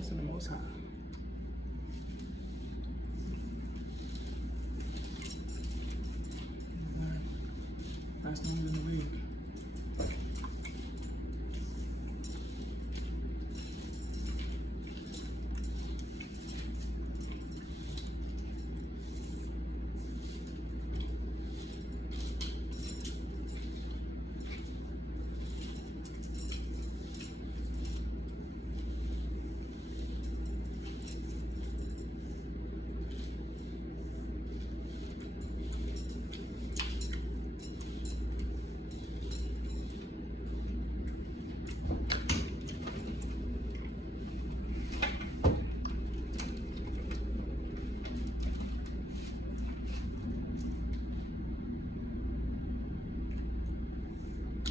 Praise to the Most High. That's longer than the wig.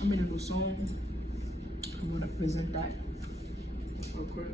I made a new song. I'm gonna present that real quick.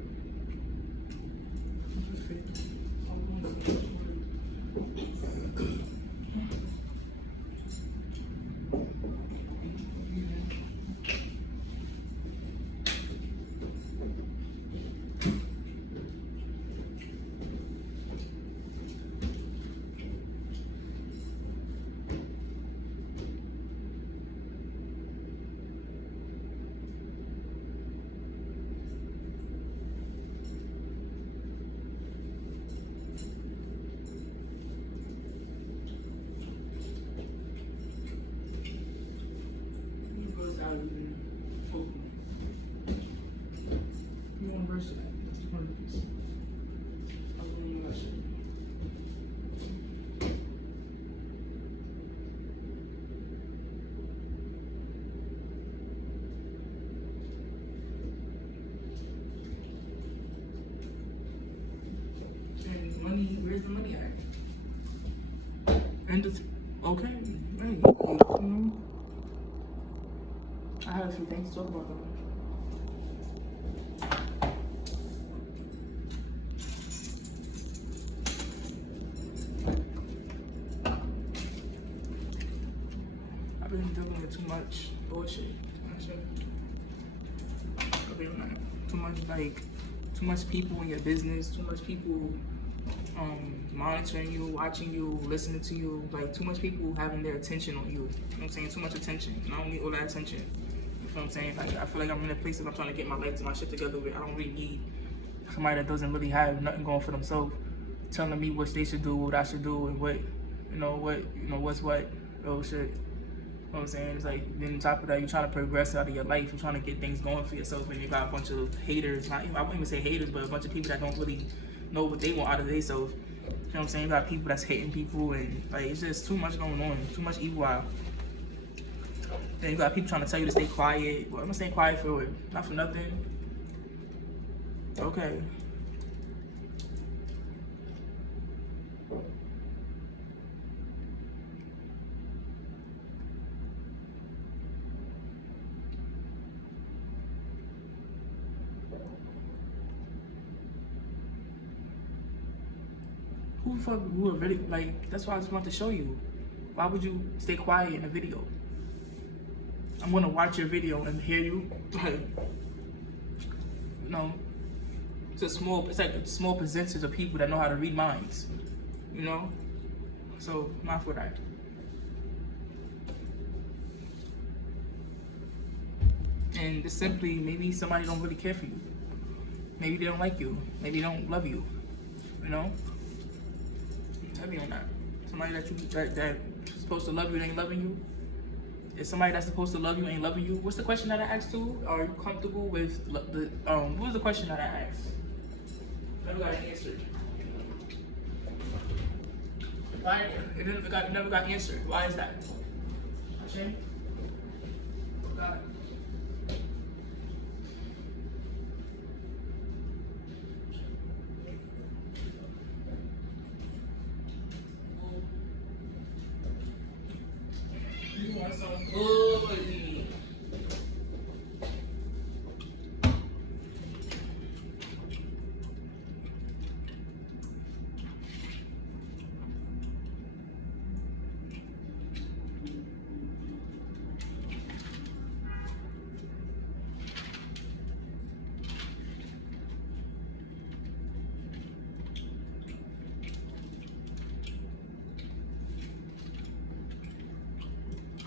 That's the part of the piece. I don't know that shit. And money, where's the money at? And it's okay. Hey, you know, I have a few things to talk about though. I've been dealing with too much bullshit. Too much people in your business, too much people monitoring you, watching you, listening to you, like too much people having their attention on you. You know what I'm saying? Too much attention. And I don't need all that attention. You feel what I'm saying? Like I feel like I'm in a place that I'm trying to get my life, my shit together with. I don't really need somebody that doesn't really have nothing going for themselves telling me what they should do, what I should do, and what's what. Oh shit. You know what I'm saying? It's like, then on top of that, you're trying to progress out of your life. You're trying to get things going for yourself, and you got a bunch of haters. I wouldn't even say haters, but a bunch of people that don't really know what they want out of themselves. You know what I'm saying? You got people that's hating people, and like it's just too much going on, too much evil out. Then you got people trying to tell you to stay quiet. Well, I'm gonna stay quiet for it, not for nothing. Okay. Who the fuck would a video, like, that's why I just want to show you. Why would you stay quiet in a video? I'm gonna watch your video and hear you. Like, you know, it's like a small percentage of people that know how to read minds, you know? So, not for that. And just simply, maybe somebody don't really care for you. Maybe they don't like you. Maybe they don't love you, you know? Heavy on that. Somebody that's supposed to love you and ain't loving you. If somebody that's supposed to love you ain't loving you, what's the question that I asked too? Are you comfortable with the what was the question that I asked? Never got an answer. Why it never got answered? Why is that? Shame? God. You want some bully?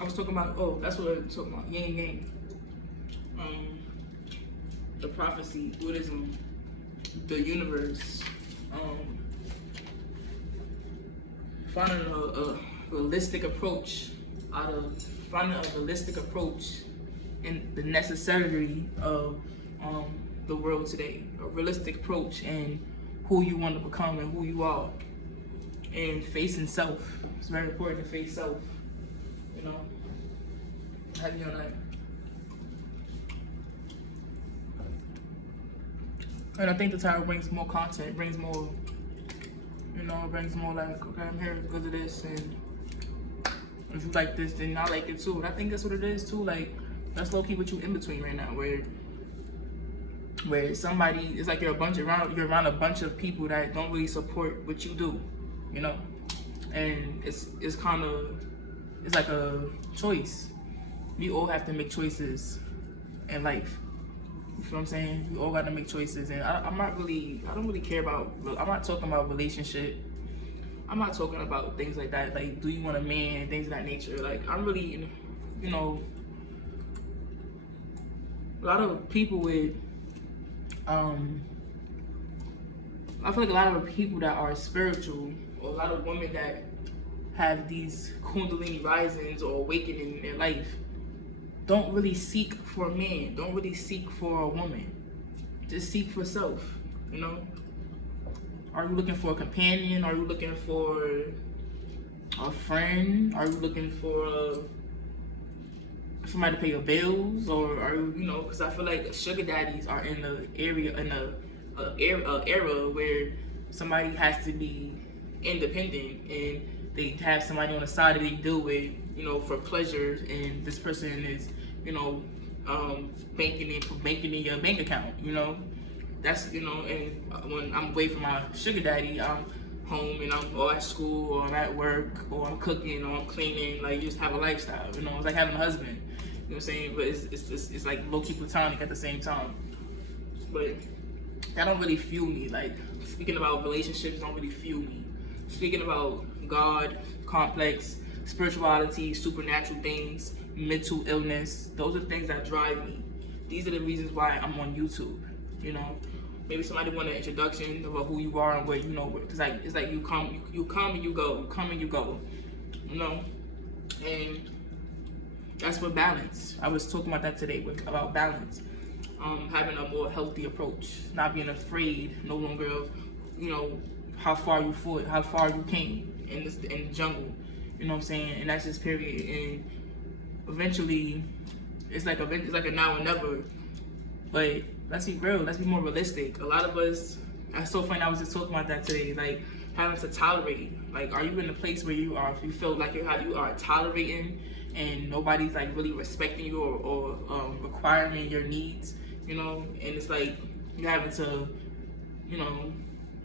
was talking about, oh, that's what I'm talking about, yin and yang. The prophecy, Buddhism, the universe, finding a realistic approach and the necessity of the world today. A realistic approach and who you want to become and who you are. And facing self. It's very important to face self. You know? Heavy on that. And I think the title brings more content, brings more, brings more like, okay, I'm here because of this, and if you like this, then I like it too. And I think that's what it is too. Like, that's low key what you in between right now, where somebody, it's like you're around a bunch of people that don't really support what you do, you know, and it's like a choice. We all have to make choices in life. You feel what I'm saying? We all got to make choices, and I don't really care about, I'm not talking about relationship. I'm not talking about things like that, like, do you want a man, things of that nature. Like, I'm really, a lot of people with, I feel like a lot of people that are spiritual, or a lot of women that have these kundalini risings or awakening in their life, don't really seek for a man, don't really seek for a woman. Just seek for self, you know? Are you looking for a companion? Are you looking for a friend? Are you looking for somebody to pay your bills? Or are you, because I feel like sugar daddies are in the era where somebody has to be independent and they have somebody on the side that they deal with, for pleasure, and this person is, banking in your bank account, That's, and when I'm away from my sugar daddy, I'm home and I'm at school or I'm at work or I'm cooking or I'm cleaning, like, you just have a lifestyle, It's like having a husband, you know what I'm saying? But it's like low-key platonic at the same time. But that don't really fuel me. Like, speaking about relationships don't really fuel me. Speaking about God, complex, spirituality, supernatural things, mental illness, those are things that drive me. These are the reasons why I'm on YouTube, Maybe somebody want an introduction about who you are and where, because it's like you come and you go, and that's what balance. I was talking about that today about balance. Having a more healthy approach, not being afraid no longer of, how far you came in the jungle, you know what I'm saying? And that's just period. And eventually, it's like a now or never. But let's be real, let's be more realistic. A lot of us, that's so funny, I was just talking about that today, like having to tolerate. Like, are you in a place where you feel like you are tolerating and nobody's like really respecting you or requiring your needs, and it's like you're having to,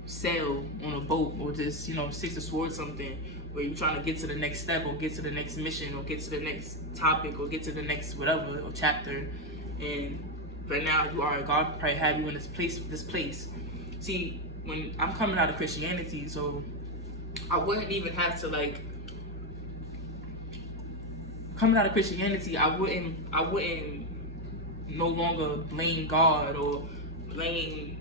sail on a boat or just, stick towards something where you're trying to get to the next step or get to the next mission or get to the next topic or get to the next whatever or chapter. And right now God probably have you in this place. See, when I'm coming out of Christianity, so I wouldn't even have to coming out of Christianity, I wouldn't no longer blame God or blame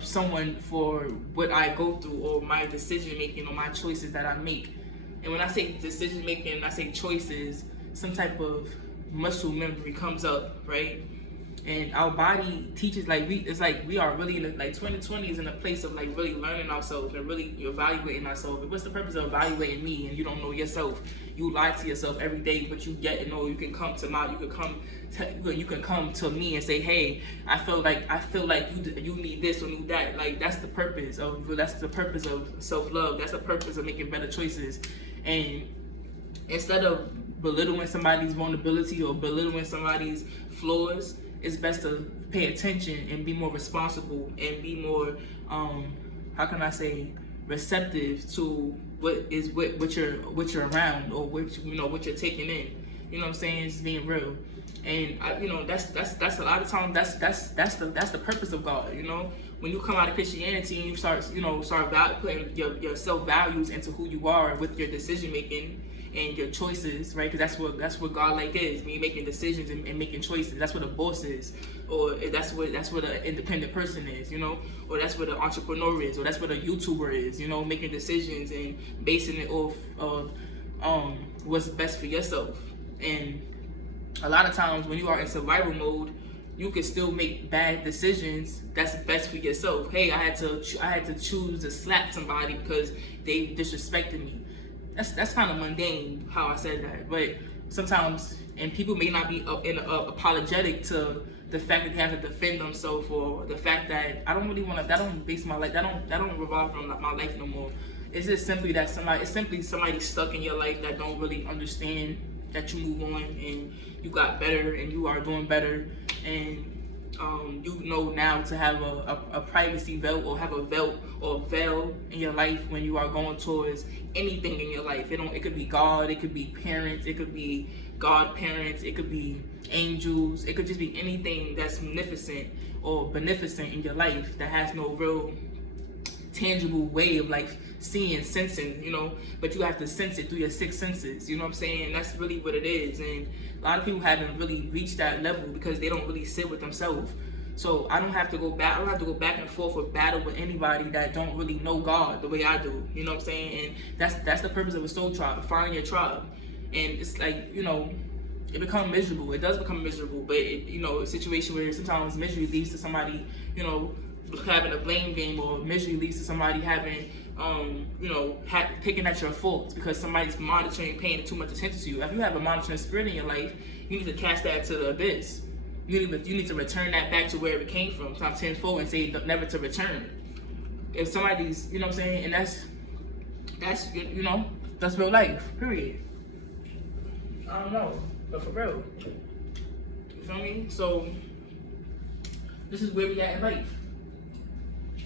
someone for what I go through or my decision making or my choices that I make. And when I say decision making, I say choices, some type of muscle memory comes up, right? And our body teaches, we are really, 2020 is in a place of really learning ourselves and really evaluating ourselves. What's the purpose of evaluating me and you don't know yourself? You lie to yourself every day, but you get to know you can come to me and say, hey, I feel like you need this or need that. Like, that's the purpose of self-love. That's the purpose of making better choices. And instead of belittling somebody's vulnerability or belittling somebody's flaws, it's best to pay attention and be more responsible and be more, receptive to what you're around or what you're taking in. You know what I'm saying? It's being real. And that's a lot of times that's the purpose of God. When you come out of Christianity and you start putting your self values into who you are with your decision making, and your choices, right? Because that's what God like is, me making decisions and making choices. That's what a boss is, or that's what an independent person is, you know, or that's what an entrepreneur is, or that's what a YouTuber is, you know, making decisions and basing it off of what's best for yourself. And a lot of times when you are in survival mode, you can still make bad decisions that's best for yourself. Hey, I had to choose to slap somebody because they disrespected me. That's kind of mundane how I said that, but sometimes, and people may not be apologetic to the fact that they have to defend themselves, or the fact that I don't really want to. That don't base my life. That don't revolve around my life no more. It's just simply that somebody stuck in your life that don't really understand that you move on and you got better and you are doing better, and you know now to have a privacy veil, or have a veil in your life when you are going towards anything in your life. It could be God, it could be parents, it could be godparents, it could be angels, it could just be anything that's magnificent or beneficent in your life that has no real tangible way of like seeing, sensing, you know, but you have to sense it through your six senses, you know what I'm saying? That's really what it is. And a lot of people haven't really reached that level because they don't really sit with themselves. So I don't have to go back and forth or battle with anybody that don't really know God the way I do, you know what I'm saying? And that's the purpose of a soul tribe, find your tribe. And it's like, you know, it becomes miserable. It does become miserable, but you know, a situation where sometimes misery leads to somebody, you know, having a blame game, or misery leads to somebody having, you know, picking at your faults because somebody's monitoring, paying too much attention to you. If you have a monitoring spirit in your life, you need to cast that to the abyss. You need to return that back to where it came from, times tenfold, and say never to return. If somebody's, you know what I'm saying, and that's you know, that's real life. Period. I don't know, but for real, you feel me? So this is where we at in life.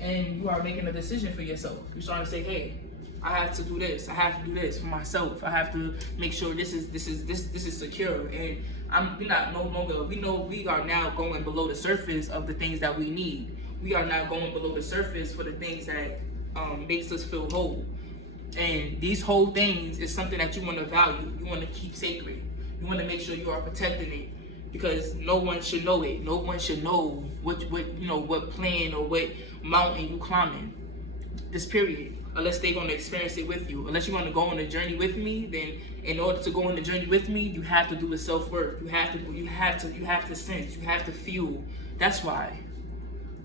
And you are making a decision for yourself. You're starting to say, hey, I have to do this. I have to do this for myself. I have to make sure this is secure. And we are now going below the surface of the things that we need. We are now going below the surface for the things that makes us feel whole. And these whole things is something that you want to value. You want to keep sacred. You want to make sure you are protecting it, because no one should know it. No one should know what plan or what mountain you climbing. This period, unless they're gonna experience it with you. Unless you want to go on a journey with me, then in order to go on the journey with me, you have to do the self-work. You have to sense. You have to feel. That's why.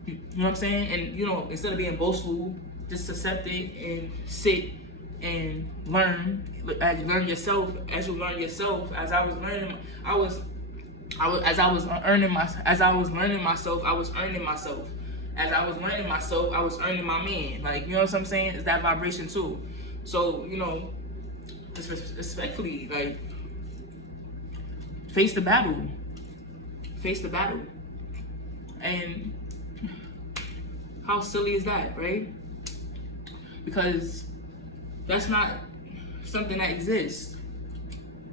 You know what I'm saying? And you know, instead of being boastful, just accept it and sit and learn. As you learn yourself, as I was learning, I was earning myself. As I was learning myself, I was earning myself. As I was learning myself, I was earning my man. Like, you know what I'm saying? It's that vibration too. So, you know, respectfully, like, face the battle. Face the battle. And how silly is that, right? Because that's not something that exists.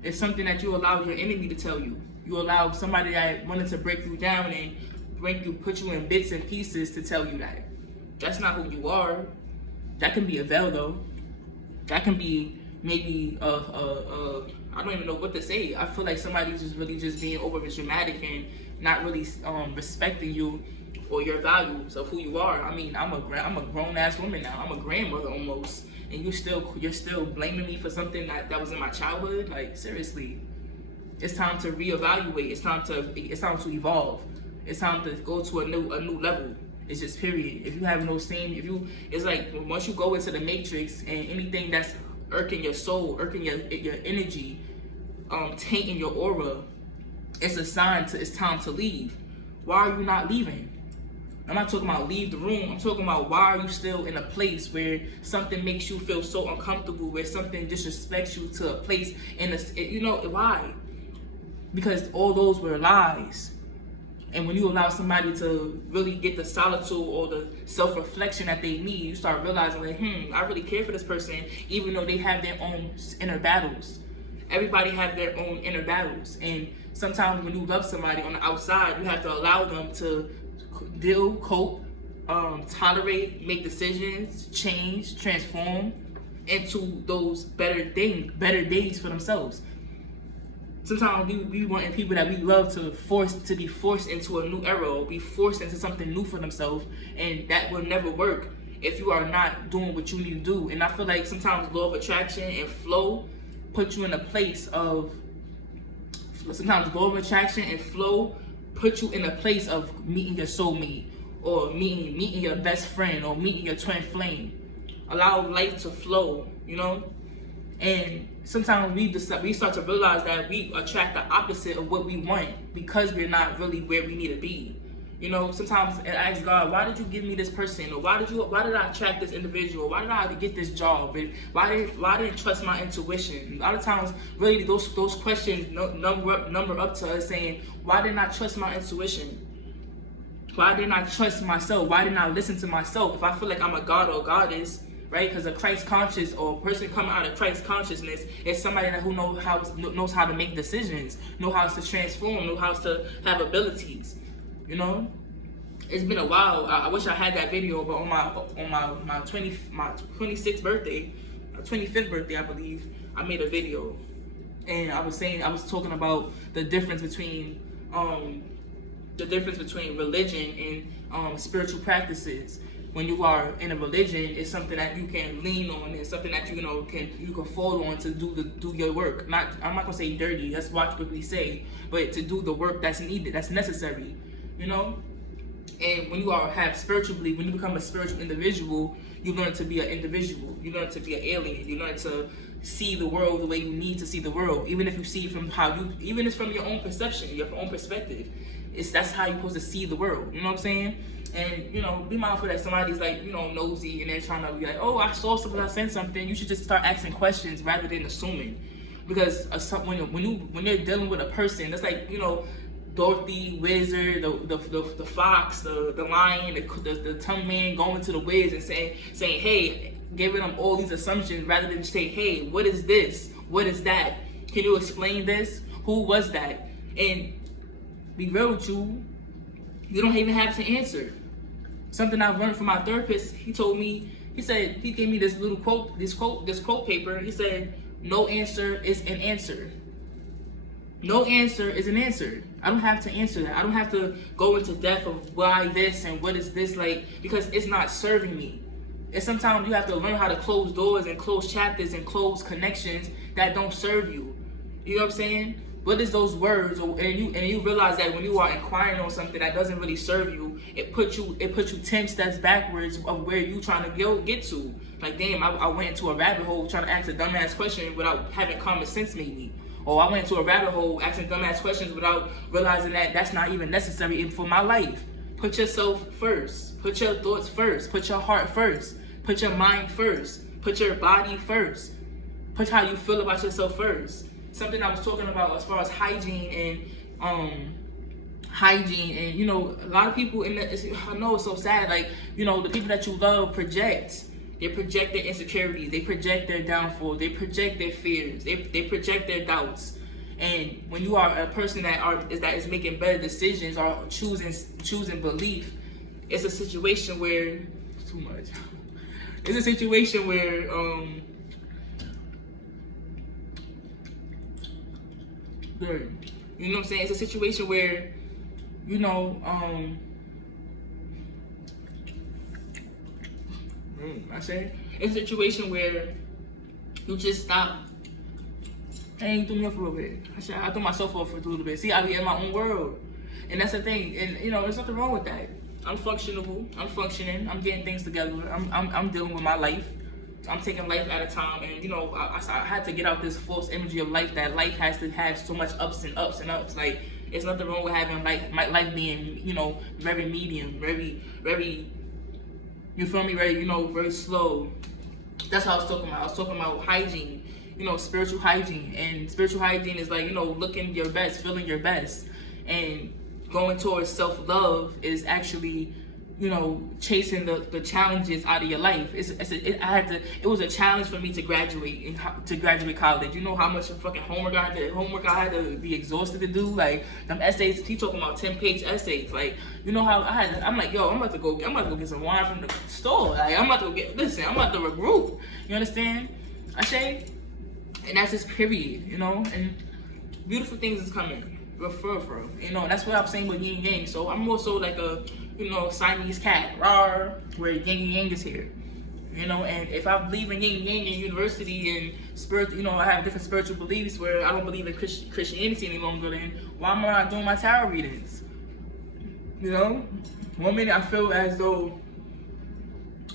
It's something that you allow your enemy to tell you. You allow somebody that wanted to break you down and put you in bits and pieces to tell you that. That's not who you are. That can be a veil though. That can be maybe I don't even know what to say. I feel like somebody's just really just being over dramatic and not really respecting you or your values of who you are. I mean, I'm a grown ass woman now. I'm a grandmother almost, and you're still blaming me for something that was in my childhood. Like, seriously, it's time to reevaluate. It's time to evolve. It's time to go to a new level. It's just period. If you have no it's like once you go into the matrix and anything that's irking your soul, irking your energy, tainting your aura, it's a sign it's time to leave. Why are you not leaving? I'm not talking about leave the room. I'm talking about why are you still in a place where something makes you feel so uncomfortable, where something disrespects you to a place why? Because all those were lies. And when you allow somebody to really get the solitude or the self-reflection that they need, you start realizing like, I really care for this person, even though they have their own inner battles. Everybody have their own inner battles. And sometimes when you love somebody on the outside, you have to allow them to deal, cope, tolerate, make decisions, change, transform. into those better days for themselves. Sometimes we want people that we love to be forced into a new era, or be forced into something new for themselves, and that will never work if you are not doing what you need to do. And I feel like sometimes law of attraction and flow put you in a place of meeting your soulmate, or meeting your best friend, or meeting your twin flame. Allow life to flow, you know. And sometimes we start to realize that we attract the opposite of what we want, because we're not really where we need to be. You know, sometimes I ask God, why did you give me this person? Or why did I attract this individual? Why did I get this job? And why didn't I trust my intuition? A lot of times, really, those questions number up to us saying, why didn't I trust my intuition? Why didn't I trust myself? Why didn't I listen to myself? If I feel like I'm a god or goddess, right? Because a Christ conscious, or a person coming out of Christ consciousness, is somebody who knows how to make decisions, knows how to transform, knows how to have abilities. You know, it's been a while. I wish I had that video, but on my 26th birthday, 25th birthday, I believe, I made a video, and I was talking about the difference between religion and spiritual practices. When you are in a religion, it's something that you can lean on. It's something that you can fall on to do your work. I'm not gonna say dirty. Let's watch what we say, but to do the work that's needed, that's necessary. You know. And when you when you become a spiritual individual, you learn to be an individual. You learn to be an alien. You learn to see the world the way you need to see the world, even if you see it from even if it's from your own perception, your own perspective. That's how you're supposed to see the world. You know what I'm saying? And, you know, be mindful that somebody's like, you know, nosy, and they're trying to be like, oh, I saw something, I sent something. You should just start asking questions rather than assuming. Because when you're dealing with a person, that's like, you know, Dorothy, Wizard, the fox, the lion, the tongue man going to the wiz and saying, hey, giving them all these assumptions rather than say, hey, what is this? What is that? Can you explain this? Who was that? And be real with you, you don't even have to answer. Something I've learned from my therapist, he gave me this little quote, this quote paper. He said, no answer is an answer. No answer is an answer. I don't have to answer that. I don't have to go into depth of why this and what is this, like, because it's not serving me. And sometimes you have to learn how to close doors and close chapters and close connections that don't serve you. You know what I'm saying? What is those words? And you realize that when you are inquiring on something that doesn't really serve you, it puts you 10 steps backwards of where you trying to get to. Like, damn, I went into a rabbit hole trying to ask a dumbass question without having common sense maybe. Or I went into a rabbit hole asking dumbass questions without realizing that that's not even necessary for my life. Put yourself first. Put your thoughts first. Put your heart first. Put your mind first. Put your body first. Put how you feel about yourself first. Something I was talking about as far as hygiene and you know, a lot of people I know it's so sad, like, you know, the people that you love they project their insecurities, they project their downfall, they project their fears, they project their doubts. And when you are a person that is making better decisions or choosing belief, it's a situation where too much. It's a situation where you know what I'm saying? It's a situation where, you know, it's a situation where you just stop. Hey, threw me off a little bit. I threw myself off for a little bit. See, I be in my own world. And that's the thing. And, you know, there's nothing wrong with that. I'm functionable. I'm functioning. I'm getting things together. I'm dealing with my life. I'm taking life at a time, and you know, I had to get out this false imagery of life that life has to have so much ups and ups and ups. Like, it's nothing wrong with having life being, you know, very medium, very, you feel me, very, you know, very slow. That's what I was talking about. I was talking about hygiene, you know, spiritual hygiene, and spiritual hygiene is like, you know, looking your best, feeling your best, and going towards self-love is actually chasing the challenges out of your life. It was a challenge for me to graduate college. You know how much fucking homework I had to be exhausted to do. Like them essays, he talking about 10-page essays. Like, you know how I'm like, yo, I'm about to go get some wine from the store. Like, I'm about to regroup. You understand? I say, and that's just period, and beautiful things is coming. For real. That's what I'm saying with yin yang. So I'm also like a, Siamese cat, rawr, where yin yang is here. And if I believe in yin yang in university and spirit, I have different spiritual beliefs where I don't believe in Christianity any longer, then why am I not doing my tarot readings? 1 minute I feel as though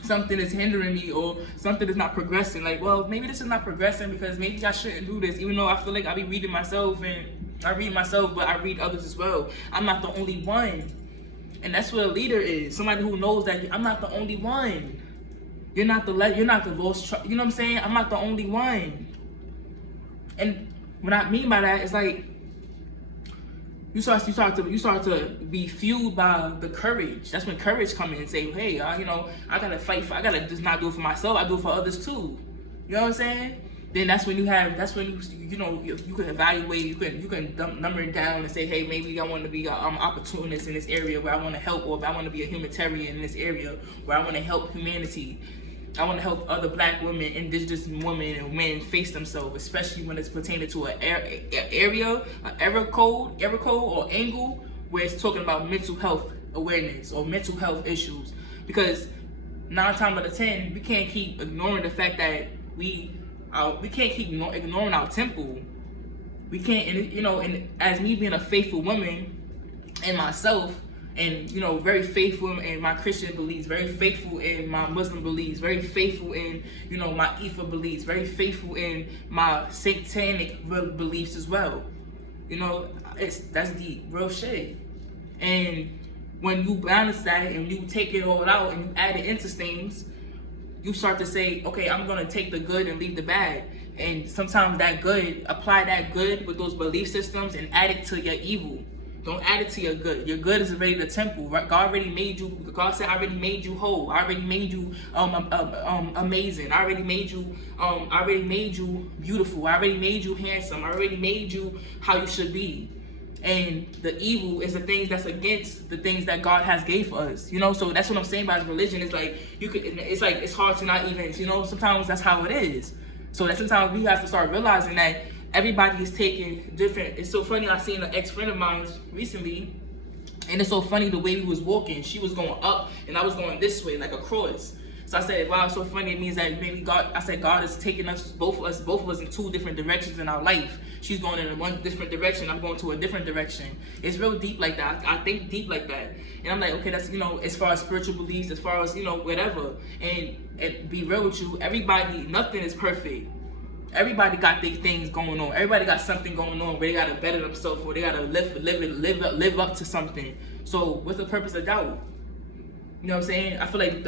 something is hindering me or something is not progressing. Like, well, maybe this is not progressing because maybe I shouldn't do this, even though I feel like I be reading myself, and I read myself, but I read others as well. I'm not the only one. And that's what a leader is. Somebody who knows that I'm not the only one. You're not the lost, you know what I'm saying? I'm not the only one. And what I mean by that is like, you start to be fueled by the courage. That's when courage come in and say, hey, I gotta fight I gotta just not do it for myself, I do it for others too. You know what I'm saying? Then that's when you can evaluate, you can number it down and say, hey, maybe I want to be an opportunist in this area where I want to help, or if I want to be a humanitarian in this area where I want to help humanity. I want to help other black women, indigenous women and men face themselves, especially when it's pertaining to an error code or angle where it's talking about mental health awareness or mental health issues. Because 9 times out of 10, we can't keep ignoring the fact that we can't keep ignoring our temple. We can't, and as me being a faithful woman and myself, and very faithful in my Christian beliefs, very faithful in my Muslim beliefs, very faithful in my Ifa beliefs, very faithful in my satanic beliefs as well. That's deep, real shit. And when you balance that and you take it all out and you add it into things, you start to say, okay, I'm gonna take the good and leave the bad. And sometimes that good, apply that good with those belief systems and add it to your evil. Don't add it to your good. Your good is already the temple, right? God already made you. God said, I already made you whole. I already made you amazing. I already made you beautiful. I already made you handsome. I already made you how you should be. And the evil is the things that's against the things that God has gave for us. So that's what I'm saying by religion. It's like it's hard to not even, sometimes that's how it is. So that sometimes we have to start realizing that everybody is taking different. It's so funny, I seen an ex-friend of mine recently, and it's so funny the way we was walking. She was going up and I was going this way, like across. So I said, wow, it's so funny. It means that maybe God is taking both of us in 2 different directions in our life. She's going in one different direction, I'm going to a different direction. It's real deep like that. I think deep like that. And I'm like, okay, that's, as far as spiritual beliefs, as far as, whatever. And be real with you, everybody, nothing is perfect. Everybody got their things going on. Everybody got something going on where they gotta better themselves, or they gotta live up to something. So what's the purpose of doubt? You know what I'm saying? I feel like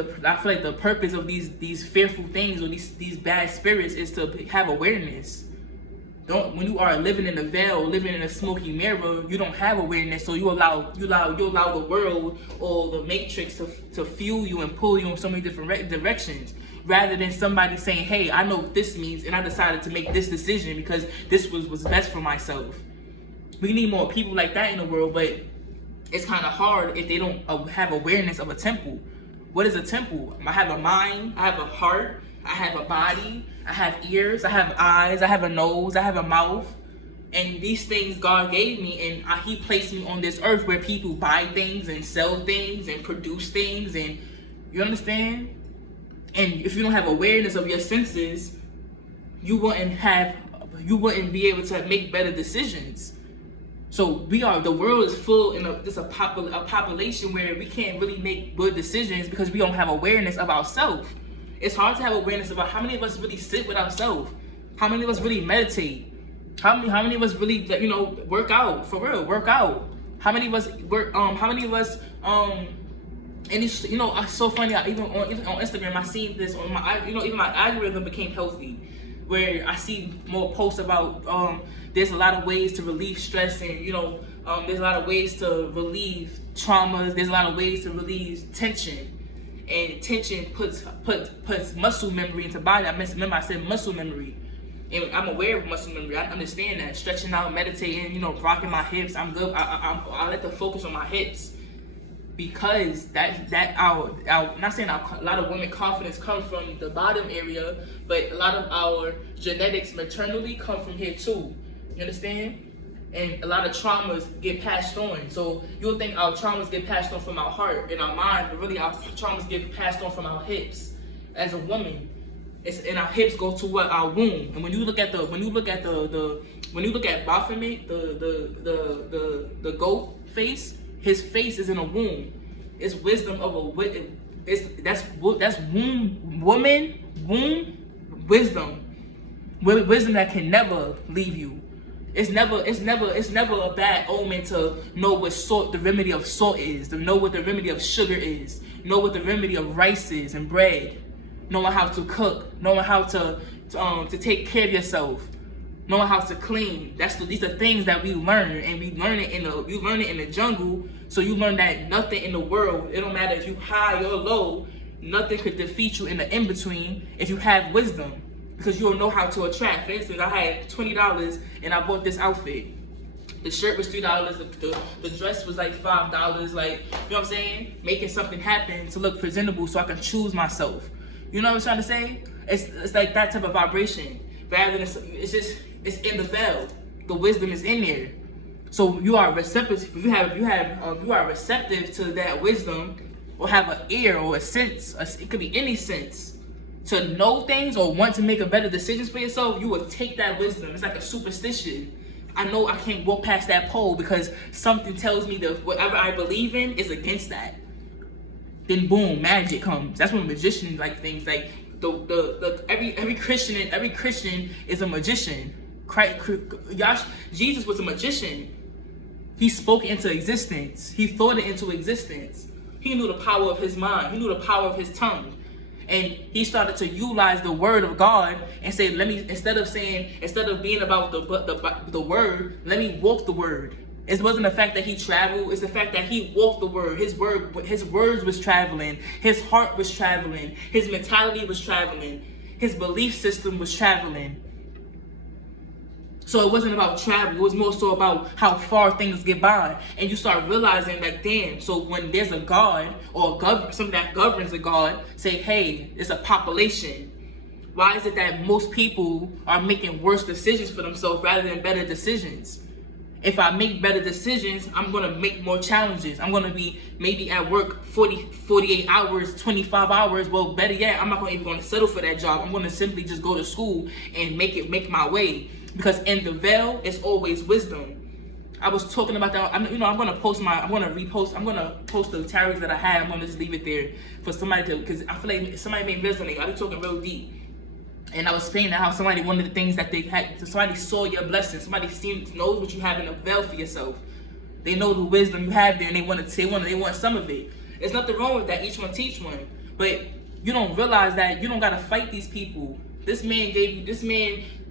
the purpose of these fearful things or these bad spirits is to have awareness. When you are living in a veil, living in a smoky mirror, you don't have awareness, so you allow the world or the matrix to fuel you and pull you in so many different directions. Rather than somebody saying, hey, I know what this means and I decided to make this decision because this was best for myself. We need more people like that in the world, but it's kind of hard if they don't have awareness of a temple. What is a temple? I have a mind, I have a heart, I have a body, I have ears, I have eyes, I have a nose, I have a mouth. And these things God gave me, and He placed me on this earth where people buy things and sell things and produce things, and you understand? And if you don't have awareness of your senses, you wouldn't be able to make better decisions. So the world is full in a population where we can't really make good decisions because we don't have awareness of ourselves. It's hard to have awareness about how many of us really sit with ourselves, how many of us really meditate, how many of us really work out for real, how many of us and it's it's so funny. Even on Instagram, I seen this on my even my algorithm became healthy, where I see more posts about there's a lot of ways to relieve stress and There's a lot of ways to relieve traumas. There's a lot of ways to relieve tension. And tension puts muscle memory into body. Remember I said muscle memory. And I'm aware of muscle memory. I understand that. Stretching out, meditating, rocking my hips. I'm good. I like to focus on my hips. Because our not saying a lot of women confidence comes from the bottom area, but a lot of our genetics maternally come from here too. You understand? And a lot of traumas get passed on. So you'll think our traumas get passed on from our heart and our mind, but really our traumas get passed on from our hips. As a woman, and our hips go to what, our womb. And when you look at Baphomet, the goat face, his face is in a womb. It's wisdom of that's womb wisdom that can never leave you. It's never a bad omen to know what the remedy of salt is, to know what the remedy of sugar is, know what the remedy of rice is and bread, knowing how to cook, knowing how to take care of yourself, knowing how to clean. These are things that we learn, and you learn it in the jungle. So you learn that nothing in the world, it don't matter if you high or low, nothing could defeat you in the in-between if you have wisdom. Because you'll know how to attract. For instance, I had $20 and I bought this outfit. The shirt was $3, the dress was like $5, like, you know what I'm saying? Making something happen to look presentable so I can choose myself. You know what I'm trying to say? It's like that type of vibration. Rather than it's in the veil. The wisdom is in there. So you are receptive. You are receptive to that wisdom, or have an ear or a sense. It could be any sense to know things or want to make a better decisions for yourself. You will take that wisdom. It's like a superstition. I know I can't walk past that pole because something tells me that whatever I believe in is against that. Then boom, magic comes. That's when magician like things like every Christian is a magician. Jesus was a magician. He spoke into existence. He thought it into existence. He knew the power of his mind. He knew the power of his tongue. And he started to utilize the word of God and say, instead of being about the word, let me walk the word. It wasn't the fact that he traveled, it's the fact that he walked the word. His words was traveling, his heart was traveling, his mentality was traveling, his belief system was traveling. So it wasn't about travel, it was more so about how far things get by. And you start realizing like, damn, so when there's a God or something that governs a God, say, hey, it's a population. Why is it that most people are making worse decisions for themselves rather than better decisions? If I make better decisions, I'm going to make more challenges. I'm going to be maybe at work 48 hours, 25 hours. Well, better yet, I'm not even going to settle for that job. I'm going to simply just go to school and make my way. Because in the veil, it's always wisdom. I was talking about that. I'm going to post the tags that I had. I'm going to just leave it there for somebody to, because I feel like somebody may resonate. I'll be talking real deep. And I was saying how one of the things that they had, somebody saw your blessing. Somebody knows what you have in the veil for yourself. They know the wisdom you have there, and they want some of it. There's nothing wrong with that. Each one teach one. But you don't realize that you don't gotta fight these people. This man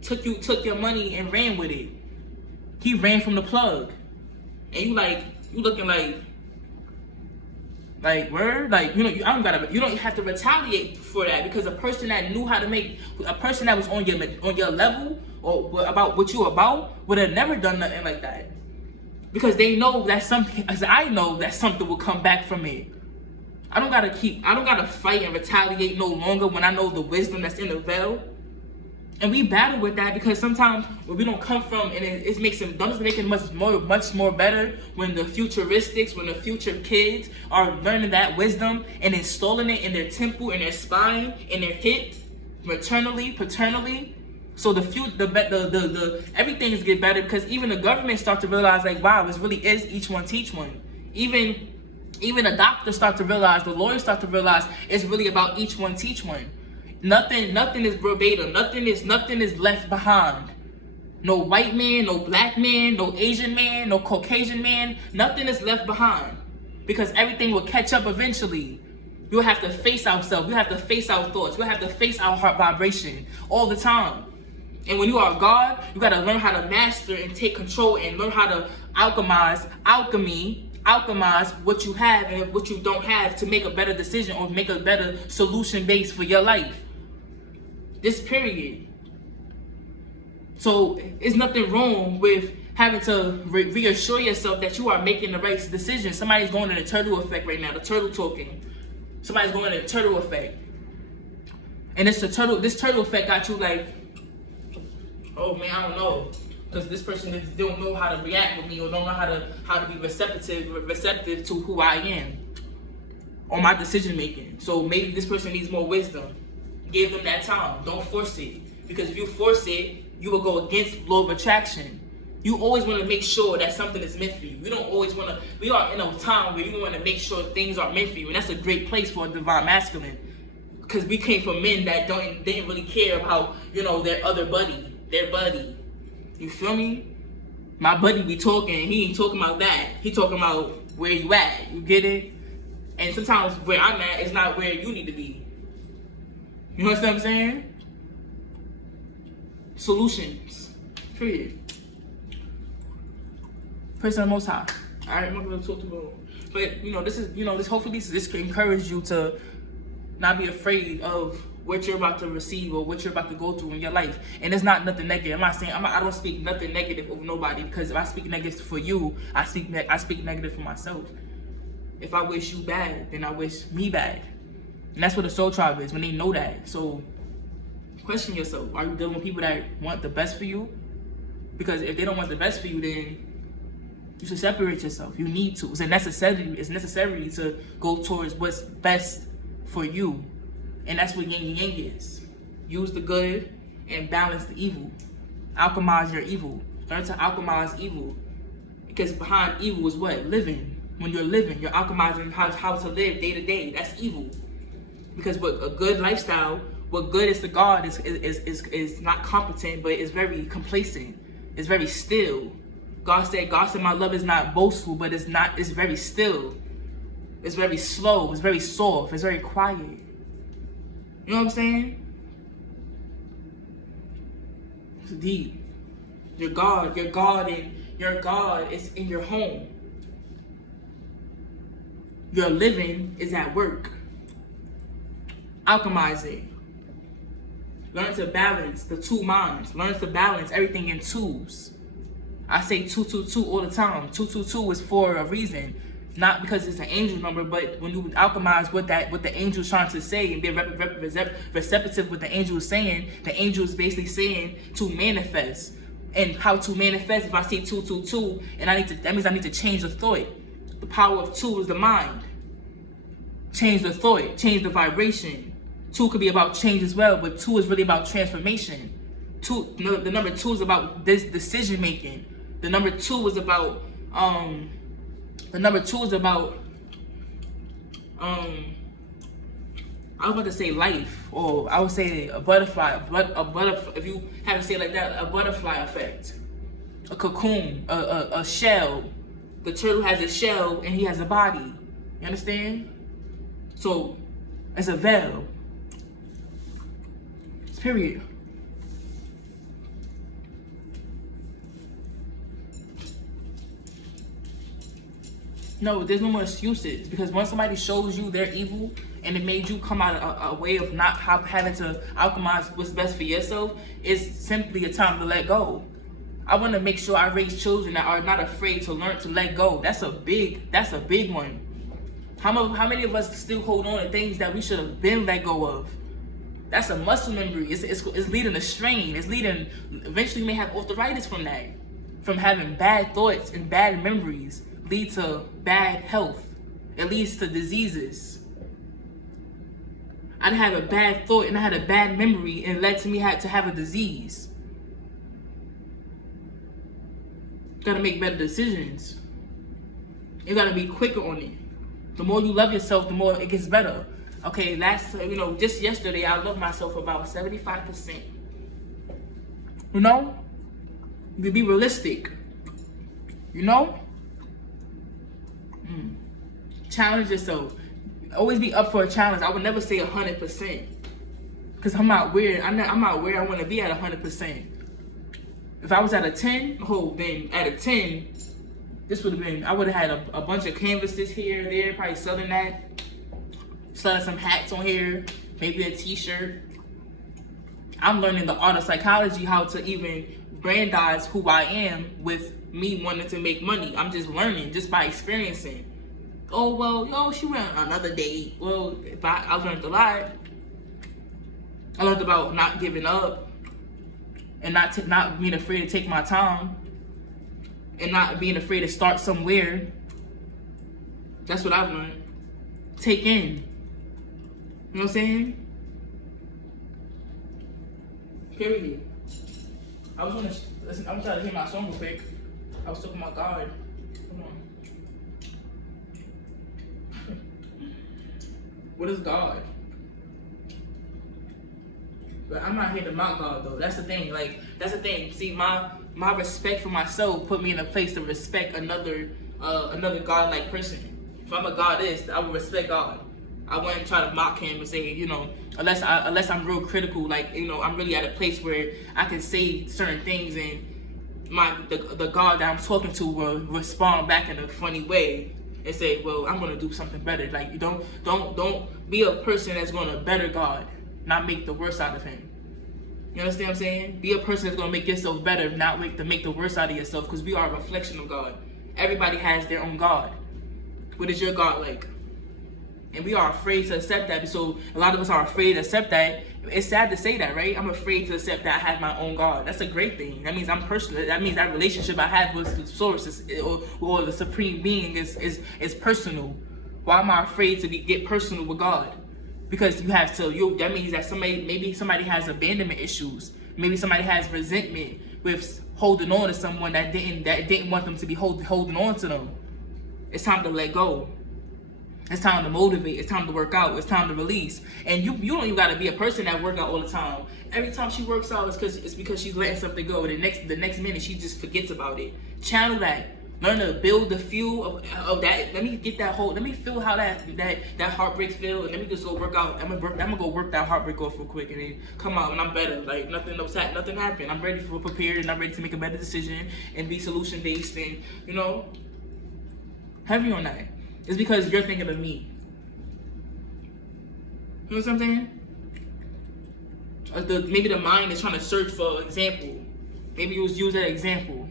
took your money and ran with it. He ran from the plug. And you looking like word, like you don't have to retaliate for that, because a person that knew how to a person that was on your level or about what you about would have never done nothing like that, because they know that something, as I know that something will come back from it. I don't gotta fight and retaliate no longer when I know the wisdom that's in the veil. And we battle with that because sometimes when we don't come from, and it makes it much more better when the future kids are learning that wisdom and installing it in their temple, in their spine, in their hip, maternally, paternally. So everything's get better, because even the government start to realize like, wow, this really is each one teach one. Even the doctors start to realize, the lawyers start to realize it's really about each one teach one. Nothing is verbatim. Nothing is left behind. No white man, no black man, no Asian man, no Caucasian man. Nothing is left behind, because everything will catch up eventually. We'll have to face ourselves. We'll have to face our thoughts. We'll have to face our heart vibration all the time. And when you are God, you got to learn how to master and take control and learn how to alchemize what you have and what you don't have to make a better decision or make a better solution base for your life. This period. So it's nothing wrong with having to reassure yourself that you are making the right decision. Somebody's going in a turtle effect right now, the turtle talking. Somebody's going in a turtle effect. And this turtle effect got you like, oh man, I don't know. Because this person don't know how to react with me or don't know how to be receptive to who I am or my decision making. So maybe this person needs more wisdom. Give them that time. Don't force it. Because if you force it, you will go against law of attraction. You always want to make sure that something is meant for you. You don't always want to. We are in a time where you want to make sure things are meant for you, and that's a great place for a divine masculine. Because we came from men that didn't really care about their other buddy, their buddy. You feel me? My buddy be talking. He ain't talking about that. He talking about where you at. You get it? And sometimes where I'm at is not where you need to be. You know what I'm saying? Solutions. Period. Praise the Most High. All right, I'm not gonna talk too long. But this hopefully this can encourage you to not be afraid of what you're about to receive or what you're about to go through in your life. And it's not nothing negative. I'm not saying I don't speak nothing negative over nobody, because if I speak negative for you, I speak negative for myself. If I wish you bad, then I wish me bad. And that's what a soul tribe is, when they know that. So question yourself, are you dealing with people that want the best for you? Because if they don't want the best for you, then you should separate yourself. You need to. It's necessary to go towards what's best for you. And that's what yin and yang is. Use the good and balance the evil. Alchemize your evil. Learn to alchemize evil. Because behind evil is what? Living. When you're living, you're alchemizing how to live day to day. That's evil. Because what a good lifestyle, what good is to God is not competent, but it's very complacent. It's very still. God said my love is not boastful, but it's very still. It's very slow. It's very soft. It's very quiet. You know what I'm saying? It's deep. Your God is in your home. Your living is at work. Alchemize it. Learn to balance the two minds. Learn to balance everything in twos. I say 222 all the time. 222 is for a reason. Not because it's an angel number, but when you alchemize what the angel is trying to say and be receptive with the angel is saying, the angel is basically saying to manifest. And how to manifest, if I see 222, and that means I need to change the thought. The power of 2 is the mind. Change the thought, change the vibration. 2 could be about change as well, but 2 is really about transformation. The number 2 is about this decision making. The number 2 is about I was about to say life, or I would say a butterfly. If you have to say it like that, a butterfly effect, a cocoon, a shell. The turtle has a shell and he has a body. You understand? So it's a veil. It's period. No, there's no more excuses, because once somebody shows you they're evil and it made you come out a way of not having to alchemize what's best for yourself, it's simply a time to let go. I want to make sure I raise children that are not afraid to learn to let go. That's a big one. How many of us still hold on to things that we should have been let go of? That's a muscle memory. It's leading to strain. Eventually you may have arthritis from that. From having bad thoughts and bad memories lead to bad health. It leads to diseases. I had a bad thought and I had a bad memory, and it led to me to have a disease. You gotta make better decisions. You gotta be quicker on it. The more you love yourself, the more it gets better. Okay, just yesterday I loved myself about 75%. You be realistic. Challenge yourself. Always be up for a challenge. I would never say 100%, because I'm not where I want to be at 100%. If I was at a 10, then at a 10, This would have been, I would have had a bunch of canvases here, there, probably selling some hats on here, maybe a t-shirt. I'm learning the art of psychology, how to even brandize who I am with me wanting to make money. I'm just learning just by experiencing. Oh, well, yo, she went on another date. Well, I learned a lot. I learned about not giving up and not being afraid to take my time and not being afraid to start somewhere. That's what I've learned. Take in. You know what I'm saying? Period. I was gonna listen. I'm trying to hear my song real quick. I was talking about God. Come on. What is God? But I'm not here to mock God though. That's the thing. Like, that's the thing. See, my respect for myself put me in a place to respect another God-like person. If I'm a goddess, I would respect God. I wouldn't try to mock him and say, you know, unless I'm real critical, like, you know, I'm really at a place where I can say certain things and the God that I'm talking to will respond back in a funny way and say, well, I'm gonna do something better. Like, you don't be a person that's gonna better God, not make the worst out of him. You understand what I'm saying? Be a person that's gonna make yourself better, not make the worst out of yourself, because we are a reflection of God. Everybody has their own God. What is your God like? And we are afraid to accept that. So a lot of us are afraid to accept that. It's sad to say that, right? I'm afraid to accept that I have my own God. That's a great thing. That means I'm personal. That means that relationship I have with the source or the supreme being is personal. Why am I afraid to get personal with God? Because you have to. That means that maybe somebody has abandonment issues. Maybe somebody has resentment with holding on to someone that didn't want them to be holding on to them. It's time to let go. It's time to motivate. It's time to work out. It's time to release. And you don't even gotta be a person that work out all the time. Every time she works out, it's because she's letting something go. The next minute she just forgets about it. Channel that. Learn to build the fuel of that. Let me get that whole. Let me feel how that heartbreak feel, and let me just go work out. I'm gonna go work that heartbreak off real quick, and then come out and I'm better. Like nothing happened. I'm ready for prepared, and I'm ready to make a better decision and be solution based, and you know, heavy on that. It's because you're thinking of me. You know what I'm saying? Maybe the mind is trying to search for an example. Maybe you use that example.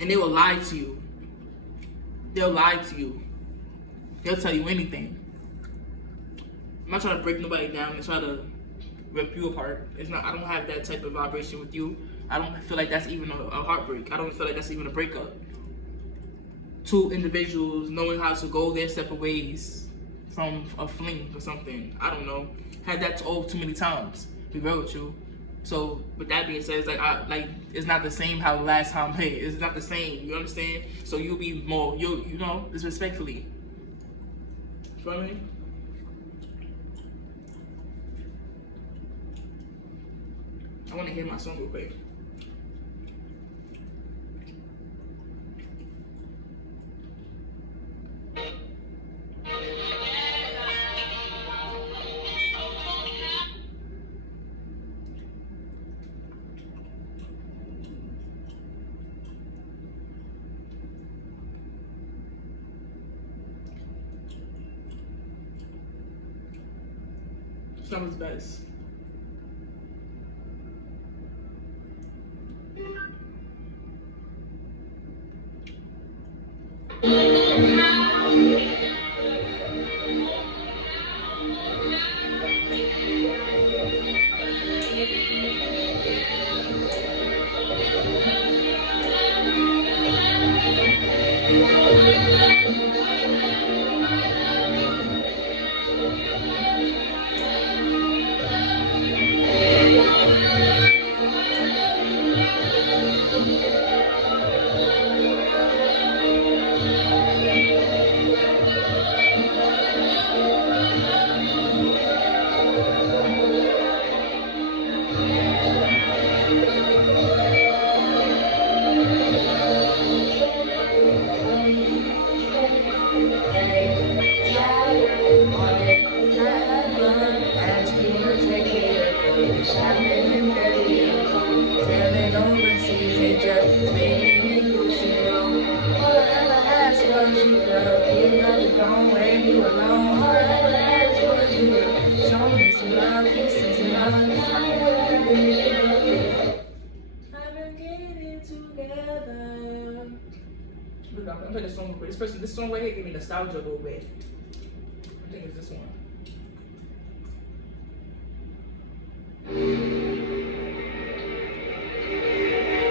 And they will lie to you. They'll lie to you. They'll tell you anything. I'm not trying to break nobody down and try to rip you apart. It's not. I don't have that type of vibration with you. I don't feel like that's even a heartbreak. I don't feel like that's even a breakup. Two individuals knowing how to go their separate ways from a fling or something. I don't know. Had that told too many times. Be real with you. So with that being said, it's like it's not the same how the last time hit. It's not the same. You understand? So you'll be more you know, it's respectfully. You know what I mean? I wanna hear my song real quick. Summer's best. I'm playing this song real quick. This song right here give me nostalgia a little bit. I think it's this one.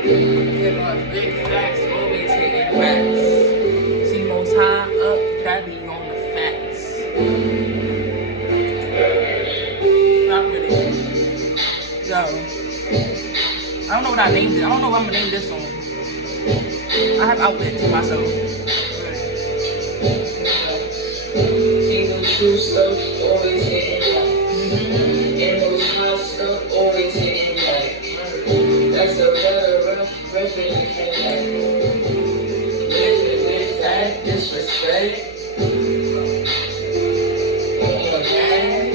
Yeah, big facts, always hitting facts. See most high up, that be on the facts. Rock with it. Yo. I don't know what I named it. I don't know what I'm gonna name this song. I have outlets for myself. Ain't no true stuff, always hitting back. Ain't no high stuff, always hitting back. That's the better repping the head. Living with that disrespect. On the bag,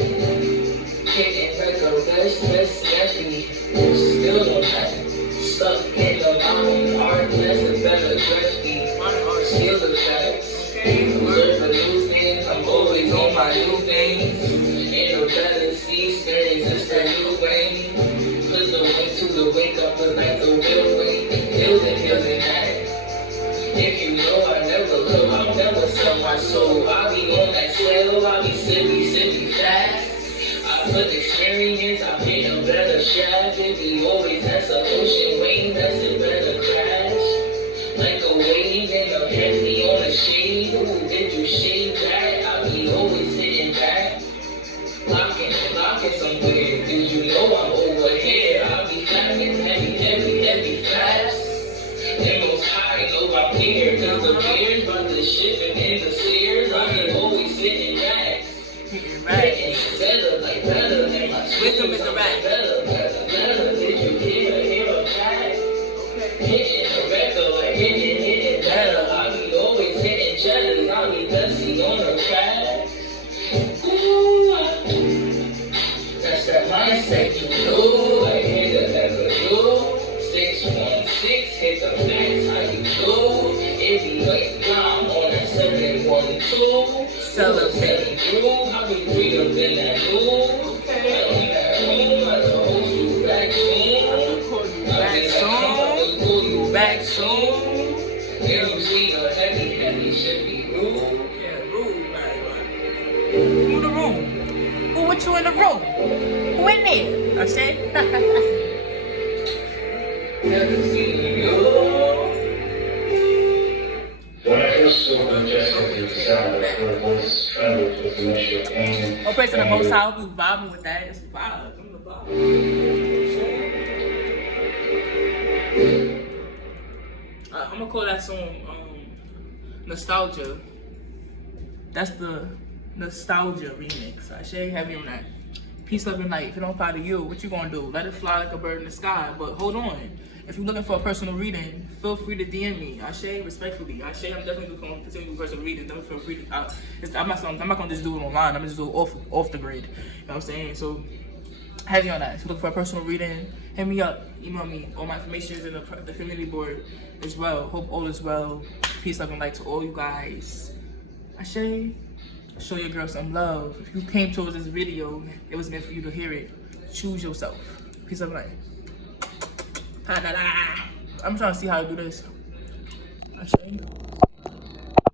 hitting back the best Stephanie. Still no back. Stuck in the line, art, that's a better dressy. Steal the facts. Learn the new things, I'm always on my new things. Ain't no jealousy, staring, it's that new way. Put the way to the wake up, put back the real way. Building that. If you know I never look, I'll never sell my soul. I be on that swell, I be silly fast. I put experience, I paint a better shaft. If you always has an ocean wave, that's a better crash. Like a wave and a heavy on a shade. Ooh, did you shade that? I be always hitting back. Locking somewhere. Do you know I'm over here? I be flapping heavy fast. And most high know I'm here. Cause the beers about the shipping in the stairs. I be always hitting back. Better than my Wisdom is the right. Better. Did you hear a fact? Hitting the record like hitting better. I be always hitting cheddar. I be dusty on the track. Ooh, that's that mindset you know. I hit it as a do. 616, hit the facts, how you do? It be like down on that 712. Celebrate. I be freedom in that room. Back soon. You see a heavy should be rude. Yeah, rude, right. Who in the room? Who with you in the room? Who in there? I said. Never seen you. When I feel so majestic inside, her voice trembles with initial pain. Oh, praise to the Most High. I'll be vibing with that. It's a vibe. I'm the vibe. I'm gonna call that song Nostalgia. That's the Nostalgia remix. I share heavy on that. Peace, love, and light. If it don't apply to you, what you gonna do? Let it fly like a bird in the sky. But hold on. If you're looking for a personal reading, feel free to DM me. I share respectfully. I share. I'm definitely going to continue with personal reading. Don't feel free to. I'm not gonna just do it online. I'm just do it off the grid. You know what I'm saying? So heavy on that. If you're looking for a personal reading, hit me up. Email me. All my information is in the community board as well. Hope all is well. Peace, love, and light to all you guys. I share. Show your girl some love. If you came towards this video, it was meant for you to hear it. Choose yourself. Peace, love, and light. I'm trying to see how to do this. I show you.